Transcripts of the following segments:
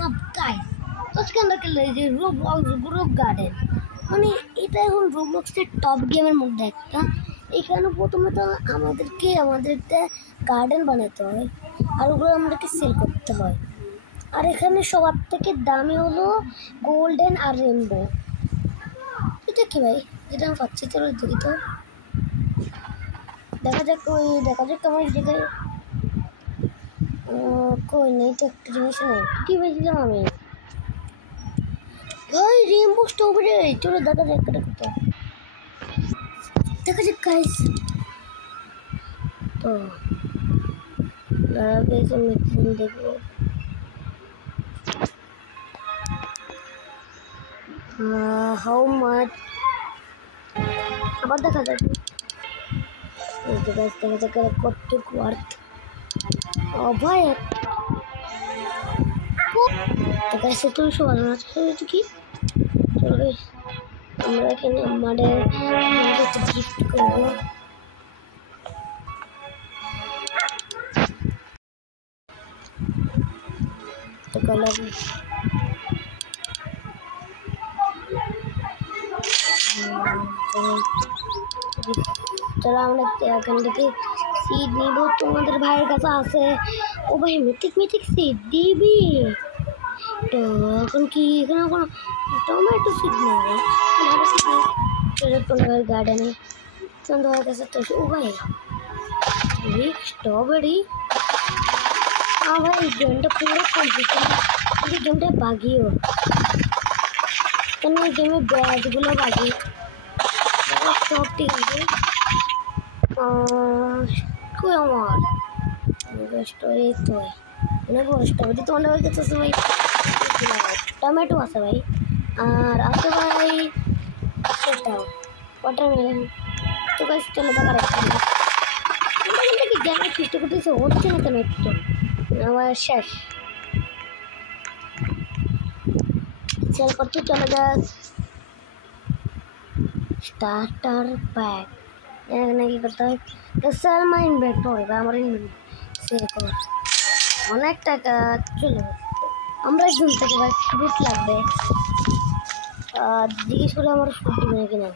WhatsApp guys, আজকে আমরা খেললাম যে রোবলক্স গ্রুপ গার্ডেন। মানে এটা এখন রোবলক্সের টপ গেমের মধ্যে একটা। এখানে প্রথমে তো আমাদেরকে গার্ডেন বানাতে হয়, আর ওগুলো আমাদেরকে সেল করতে হয়। আর এখানে সবার থেকে দামি হলো গোল্ডেন আর রেনবো। এটা কি ভাই, যেটা আমি পাচ্ছি, চলো দেখি তো, দেখা যাক আমার জায়গায় কই নেই তো, একটা জিনিস নেই। কি বলছিলাম আমি ভাই, রেনবো স্ট্রবেরি। চলো দেখা যাক এটা কোথায়, দেখা যাক গাইস। তো দেখবো হাউ মাচ, আবার দেখা যাক। দেখা যাক কত ওয়ার্থ। ও ভাই, তো গাইস তুমি সব ভালো আছো কি? চলো গাইস, আমরা এখানে আমাদের একটা গিফট করবো। তো কলম চলো আমরা এখান থেকে সিড নিব। তোমাদের ভাইয়ের কাছে আছে। ও ভাই, মিথিক সিড দিবি তো? এখন কি এখানে কোনো টমেটো সিড নেই? তোমার গার্ডেনে তোমাদের কাছে তো। ও ভাই, স্ট্রবেরি। हाँ भाई, गेमটা পুরো কমপ্লিট। কিন্তু গেমটা বাগিও, কেন গেমে ব্যাগগুলো বাগি। সব ঠিক আছে। কই আমার স্টোরি তো অনেক বড় স্টোরি তো অনেক কিছু আছে ভাই। টমেটো আছে ভাই, আর আছে ভাই এটাও ওয়াটারমেলন। তো গাইস চলো দেখা রাখছি কি গেমে চেষ্টা করতেছে, হচ্ছে না কেন একটু। আমার শেষ সেল করতে চলে যাক। স্টার্টার প্যাক এখানে কি করতে হয়? সেল মাই ইনভেন্টরি বা আমার ইনভেন্টরি সেল কর। অনেক টাকা চলে আমরা একজন থেকে ভাই ফ্রুট লাগবে। জিজ্ঞেস করে আমার ফ্রুট দিবে কিনা।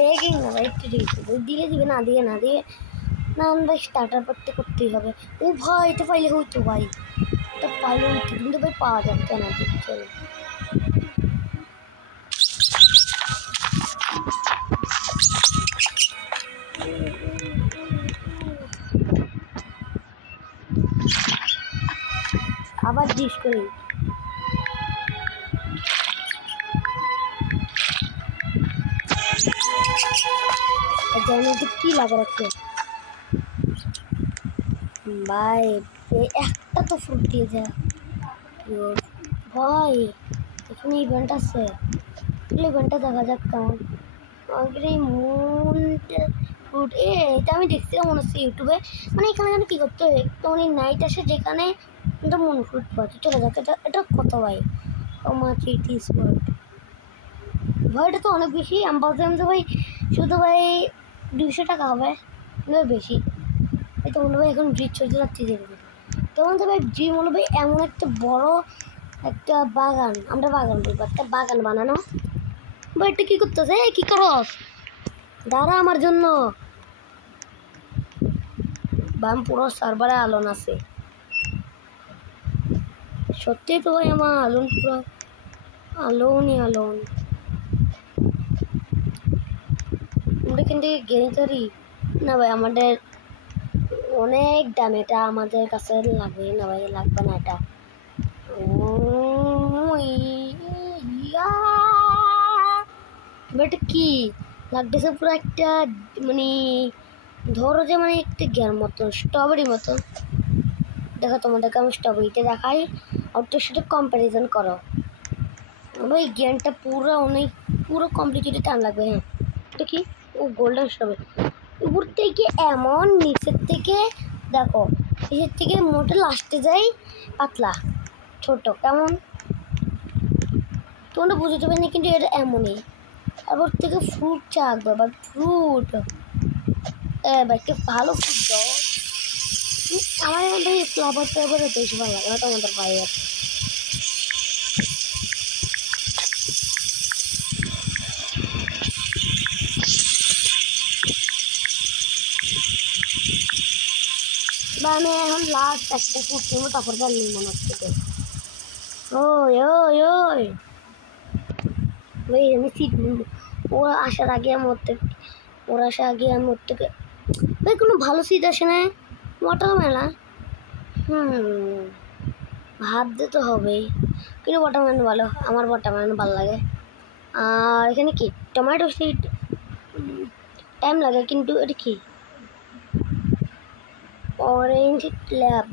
বেগিং না ভাই, দিলে দিবে, না দিয়ে না ভাই, স্টার্টার করতেই হবে। ও ভাই, এটা পাইলে হইতো ভাই, এটা পাইলে হইতো, কিন্তু ভাই পাওয়া যাচ্ছে না। চলো আবার জিজ্ঞেস করি। কি লাগা রাখছে ভাই? একটা তো ফ্রুট দিয়ে যা ভাই। এখানে ইভেন্ট আছে, ইভেন্টটা দেখা যাক কেমন। ফ্রুট এটা আমি দেখছিলাম মনে হচ্ছে ইউটিউবে। মানে এখানে যেন কী করতে হয়, একটু মানে নাইট আসে যেখানে কিন্তু মন ফ্রুট পাচ্ছে। চলে যাক। এটা কত ভাই? আমার 80 স্পট ভাই, এটা তো অনেক বেশি। আমি বলছিলাম যে ভাই শুধু ভাই 200 টাকা হবে, বেশি। এই তো মনে ভাই এখন ব্রিজ চলতে যাচ্ছি দেখবে। তখন তো ভাই ড্রিম হলো ভাই এমন একটা বড় একটা বাগান, আমরা বাগান বলবো, একটা বাগান বানানো। ভাই এটা কী করতেছে? কী করস? দাঁড়া আমার জন্য। বাম পুরো সার্ভারে আলোন আছে সত্যি তো ভাই, আমার আলোন পুরো আলোনই আলোন। আমরা কিন্তু গেনিটারি না ভাই, আমাদের অনেক দাম। এটা আমাদের কাছে লাগবে না ভাই, লাগবে না এটা। বাট কি লাগতেছে পুরো একটা, মানে ধরো যে মানে একটা জ্ঞান মতো স্ট্রবেরি মতো। দেখো তোমাদেরকে আমি স্ট্রবেরিটা দেখাই, ওটার সাথে কম্প্যারিজন করো। ভাই জ্ঞানটা পুরো কমপ্লিট টান লাগবে। হ্যাঁ, এটা কি? ও গোল্ডেন স্ট্রবেরি। উপর থেকে এমন, নিচের থেকে দেখো এর থেকে মোটা লাস্টে যাই পাতলা ছোট কেমন তোমরা বুঝতে পারি না কিন্তু এটা এমনই তারপর থেকে ফ্রুট চাক বাবা ফ্রুট ভাই একটু ভালো ফ্রুট দাও আমার মধ্যে ফ্লাভার টাইভার বেশি ভালো লাগে না তোমাদের বাইরে বা আমি এখন লাস্ট একটা ফ্রুট নেবো তারপর জানি মনে হচ্ছে ওই ওই ওই ভাই আমি সিট নেবো ওরা আসার আগে আমি ওর থেকে ভাই কোনো ভালো সিট আসে না ওয়াটারমেলা ভাত দিতে হবে কিন্তু ওয়াটারমেলন ভালো আমার ওয়াটারমেলন ভালো লাগে আর এখানে কি টমেটো সিট টাইম লাগে কিন্তু এটা কি অরেঞ্জ ল্যাব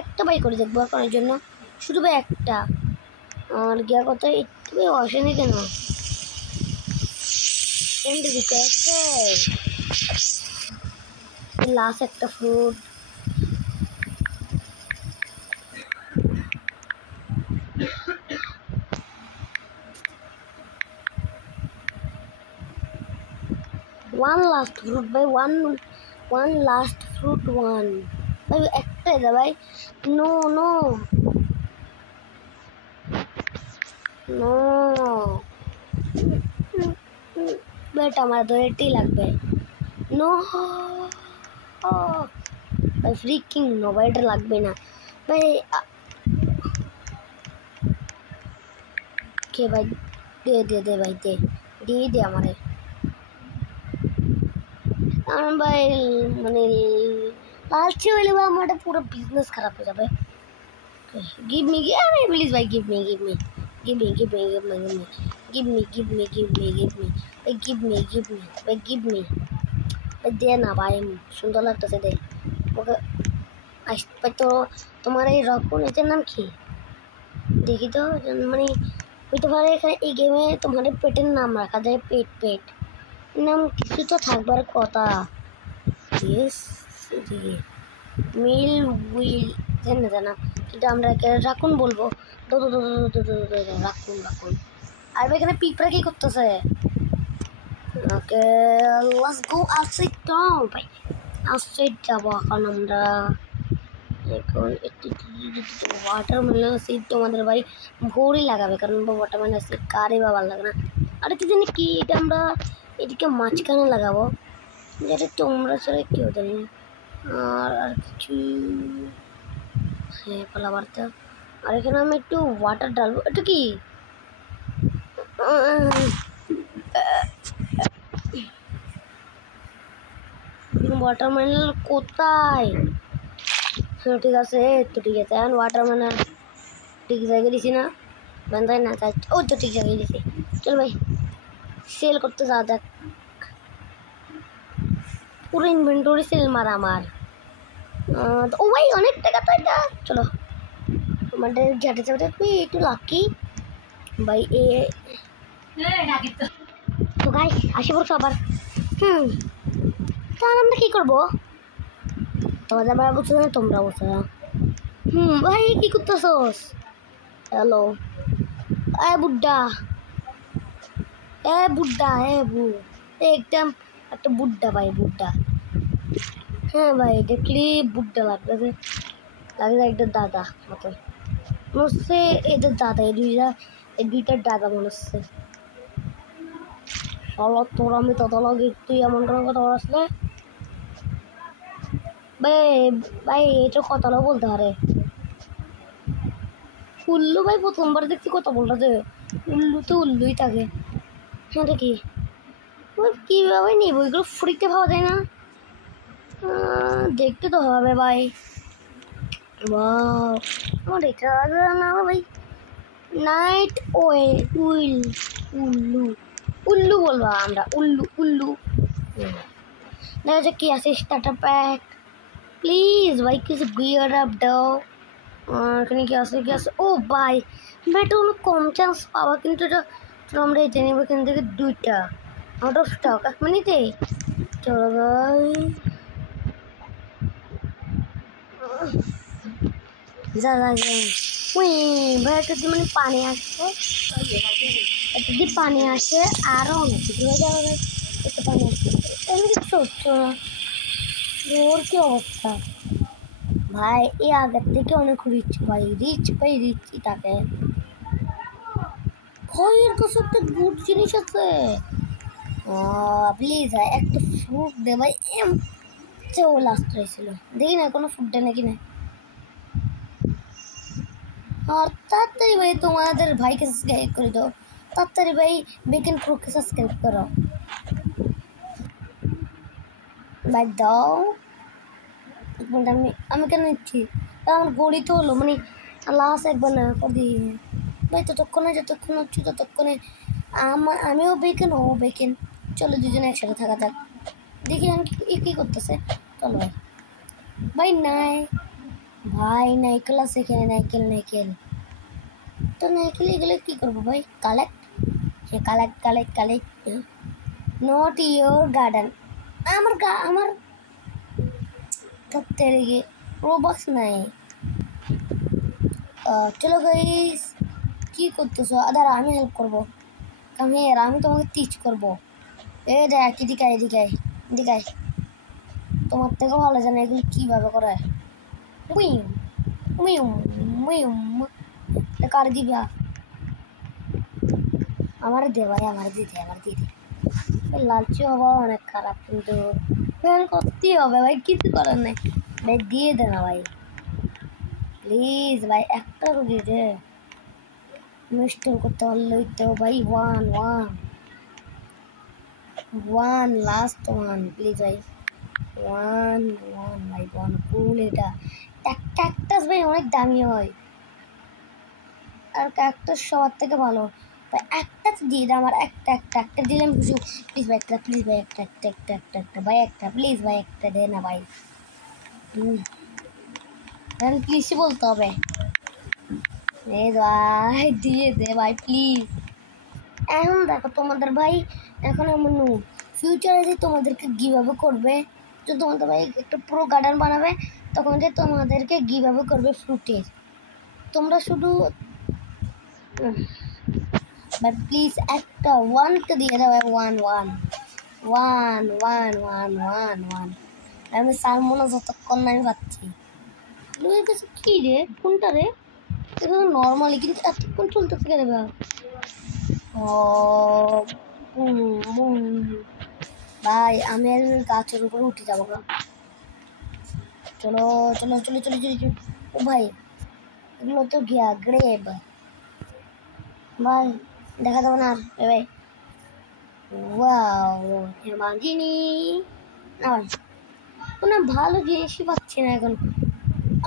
একটা বাই করে দেখবো এখনের জন্য শুধু ভাই একটা আর গিয়া কথা একটু আসেনি কেন লাস্ট একটা fruit one last fruit by one last fruit one ভাই একটাই দা ভাই নো নো নো বেটা আমার তো এটাই লাগবে নো ভাই ফ্রিকিং নো ভাই এটা লাগবে না ভাই কে ভাই দে ভাই দে আমারে ভাই মানে লালচে হইলে ভাই আমার পুরো বিজনেস খারাপ হয়ে যাবে give me please ভাই give me দে না ভাই সুন্দর লাগতেছে দে ওকে ভাই তো তোমার এই রকম এটার নাম কি দেখি তো মানে হইতে পারে এখানে এই গেমে তোমার পেটের নাম রাখা যায় পেট নাম কিছু তো থাকবার কথা মিল উইল জানা কিন্তু আমরা রাখুন বলবো রাখুন আর এখানে পিঁপড়া কি করতেছে okay let's go outside town ভাই আউটসাইড যাবো এখন আমরা এখন একটু ওয়াটারমেলন সিড তোমাদের ভাই ভোরই লাগাবে কারণ ওয়াটারমেলন সিড কারে বা ভালো লাগে না আর কি জানি কি এটা আমরা এদিকে মাঝখানে লাগাবো যেটা তোমরা ছাড়া কেউ জানি আর কিছু হ্যাঁ পালা বাড়তে আর এখানে আমি একটু ওয়াটার ডালবো এটা কি ওয়াটারমেলন কোথায় হ্যাঁ ঠিক আছে তো ঠিক আছে এখন ওয়াটারমেলন ঠিক জায়গায় দিছি না বান্ধাই না তাই ও তো ঠিক জায়গায় দিছি চল ভাই সেল করতে যাওয়া যাক পুরো ইনভেন্টরি সেল মারা আমার ও ভাই অনেক টাকা তো এটা চলো আমাদের যেতে যেতে তুমি একটু লাকি ভাই তো গাইস আসি বলছো আবার তাহলে আমরা কী করবো তোমাদের আমরা বুঝছো না তোমরা বুঝছো না ভাই কী করতেছোস হ্যালো বুড্ডা বুড্ডা একদম একটা বুড্ডা ভাই বুড্ডা হ্যাঁ ভাই দেখলি বুড্ডা লাগবে একটা দাদা মতো মনে হচ্ছে এদের দাদা এই দুইটার দাদা মনে হচ্ছে চলো তোর আমি তত লাগে তুই এমন কোনো কথা আসলে ভাই এটা কথাটাও বলতে পারে উল্লু ভাই প্রথমবার দেখছি কথা বলতে উল্লু তো উল্লুই থাকে হ্যাঁ দেখি কীভাবে নেই বইগুলো ফ্রিতে পাওয়া যায় না দেখতে তো হবে ভাই আমার এটা না ভাই নাইট উল্লু বলবো আমরা উল্লু দেখা যাক কি আছে স্টার্টার প্যাক প্লিজ ভাই কিছু গিয়ার আপ দাও এখানে কি আছে ও ভাই এটা অনেক কম চান্স পাওয়া কিন্তু এটা চলো আমরা এটা নেবো এখান থেকে দুইটা আউট অফ স্টক 1 মিনিটে চলো ভাই যা যা উই ভাই একটু মানে পানি আসছে, একটু যদি পানি আসে আরও অনেক কিছু হয়ে যাবে। একটু পানি আসছে এমনি কিছু হচ্ছে না। ওর কি অবস্থা ভাই, এই আগের থেকে অনেক রিচ ভাই, রিচ তাকে ভয়ের কাছে একটা গুড জিনিস আছে। প্লিজ ভাই একটা ফ্রুট দে ভাই, ও লাস্ট হয়েছিল দেখি না কোনো ফ্রুট দেয় নাকি না। আর তাড়াতাড়ি ভাই তোমাদের ভাইকে সাবস্ক্রাইব করে দাও, তাড়াতাড়ি ভাই বেকেন ক্রুকে সাবস্ক্রাইব করো ভাই, দাও আমি কেন নিচ্ছি, আমার গড়ি তো হলো মানে লাস্ট একবার না কদি ভাই, যতক্ষণ হচ্ছে ততক্ষণে আমিও বেকেন ও বেকেন, চলো দুজনে একসাথে থাকা যাক। দেখি আমি কী করতেছে, চলো ভাই ভাই নাই ভাই নাইকেল আছে এখানে, নাইকেল তো নাইকেল এগুলো কী করবো ভাই, কালেক্ট নট ইয়োর গার্ডেন। আমার থাকতে রেগে রোবক্স নাই। চলো গাইস কি করতেছো, দাঁড়া আমি হেল্প করবো, আমি তোমাকে টিচ করবো। দেখ এদিকে তোমার থেকে ভালো জানে এগুলো কীভাবে করে। কার দিবা, আমার দে ভাই, আমার দিদি লালচি হওয়া অনেক খারাপ, কিন্তু করতেই হবে ভাই, কিছু করার নেই ভাই, দিয়ে দে না ভাই প্লিজ ভাই, একটা রুগী দে, মিস্টেক করতে পারলেই তো ভাই, ওয়ান লাস্ট ওয়ান প্লিজ ভাই, ওয়ান ভাই, ওয়ান ফুল। এটা ক্যাকটাস ভাই অনেক দামি হয়, আর ক্যাকটাস সবার থেকে ভালো ভাই, একটা দিয়ে দে আমার, একটা দিলে আমি খুশি। প্লিজ ভাই একটা, ভাই একটা প্লিজ ভাই, একটা দে না ভাই, প্লিজই বলতে হবে ভাই, দিয়ে দে ভাই প্লিজ। এখন দেখো তোমাদের ভাই, এখন এমন ফিউচারে যে তোমাদেরকে গিভঅ্যাওয়ে করবে, তো তোমাদের ভাই একটা প্রো গার্ডেন বানাবে, তখন যে তোমাদেরকে গিভঅ্যাওয়ে করবে ফ্রুটের, তোমরা শুধু ভাই প্লিজ একটা ওয়ানকে দিয়ে দাও ভাই, ওয়ান। আমি সারমোনা যতক্ষণ না আমি পাচ্ছি, লোকের কাছে কী রে, কোনটা রে, এটা তো নর্মালি, কিন্তু এতক্ষণ চলতেছে কেন ভাই, আমি আর গাছের উপরে উঠে যাবো না, চলো ও ভাই এগুলো তো গিয়া গ্রেব ভাই, দেখা যাবে না আর ভাই। মাঝিনি না ভাই, কোনো ভালো জিনিসই পাচ্ছি না এখন,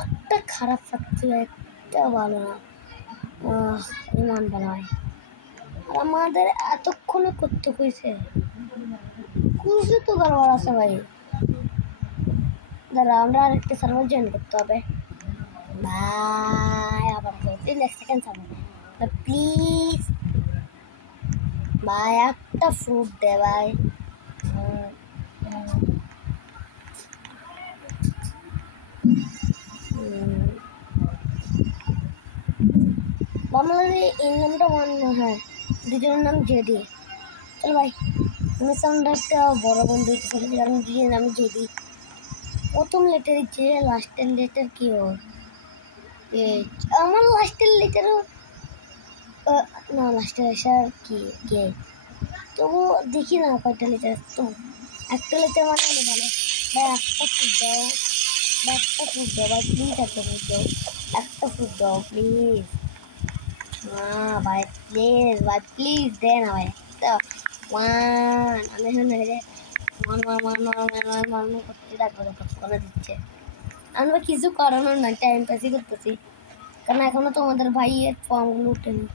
একটা খারাপ পাচ্ছি ভাই, একটা ভালো না, ইমান ভালো হয়। আর আমাদের এতক্ষণে করতে কইছে তো গড়বড় আছে ভাই, দাঁড়া আমরা আরেকটা সার্ভার জয়েন করতে হবে ভাই, আবার নেক্সট সেকেন্ড সার্ভার প্লিজ ভাই, একটা ফ্রুট দে ভাই, বাংলাদেশে এই নামটা হ্যাঁ, দুজনের নাম জেডি। চলো ভাই, আমার সামনে একটা বড় বন্ধু হইতেছিল, কারণ দুজনের নাম জেডি, প্রথম লেটার যে লাস্টের লেটার কি হয়, আমার লাস্টের লেটারও না, লাস্টের লেটার কি কে, তবু দেখি না কয়টা লেটার, তো একটা লেটার মানে হলে ভালো ভাই, একটা ফুট দাও ভাই প্লিজ, একটা ফুট দাও প্লিজ, ভাই প্লিজ দে না ভাই, ওয়ান আমি করতে থাকবো, করে দিচ্ছে, আমরা কিছু করানোর না, টাইম পাসই করতেছি, কারণ এখনো তোমাদের ভাইয়ের ফর্মগুলো উঠেনি।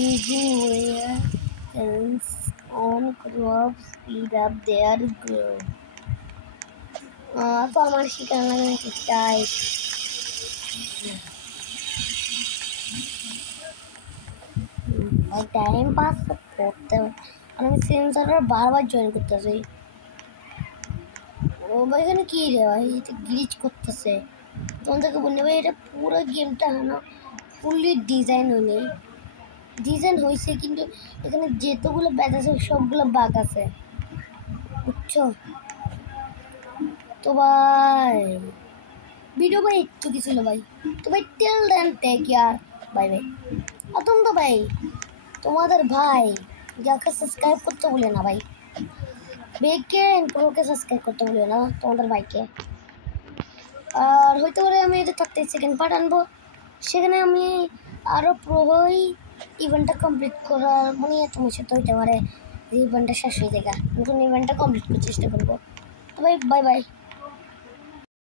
Easy on crop speed up their growth. তো আমার শিকার লাগে চাই টাইম পাস করতে, আমি সেন্সারটা বারবার জয়েন করতেছি, ও ভাই এখানে কি রে ভাই, গ্লিচ করতেছে, তোমাদেরকে বললে ভাই এটা পুরো গেমটা না ফুললি ডিজাইন হয়নি, ডিজাইন হয়েছে কিন্তু এখানে যেতগুলো ব্যাচ আছে সবগুলো বাগ আছে, বুঝছো? তো ভাই ভিডিও ভাই একটু কি ছিল ভাই, তো ভাই tell then take care, bye bye. আর তোমরা তো ভাই তোমাদের ভাই যাকে সাবস্ক্রাইব করতে বলে না ভাই, বেকে প্রোকে সাবস্ক্রাইব করতে বলে না তোমাদের ভাইকে। আর হয়তো পারে আমি এটা 30 সেকেন্ড পার্ট আনবো, সেখানে আমি আরও প্রো হই, ইভেন্টটা কমপ্লিট করার মানে তোমার সাথে হইতে পারে ইভেন্টটা শেষ হয়ে যায়, নতুন ইভেন্টটা কমপ্লিট করার চেষ্টা করবো। তো ভাই বাই বাই।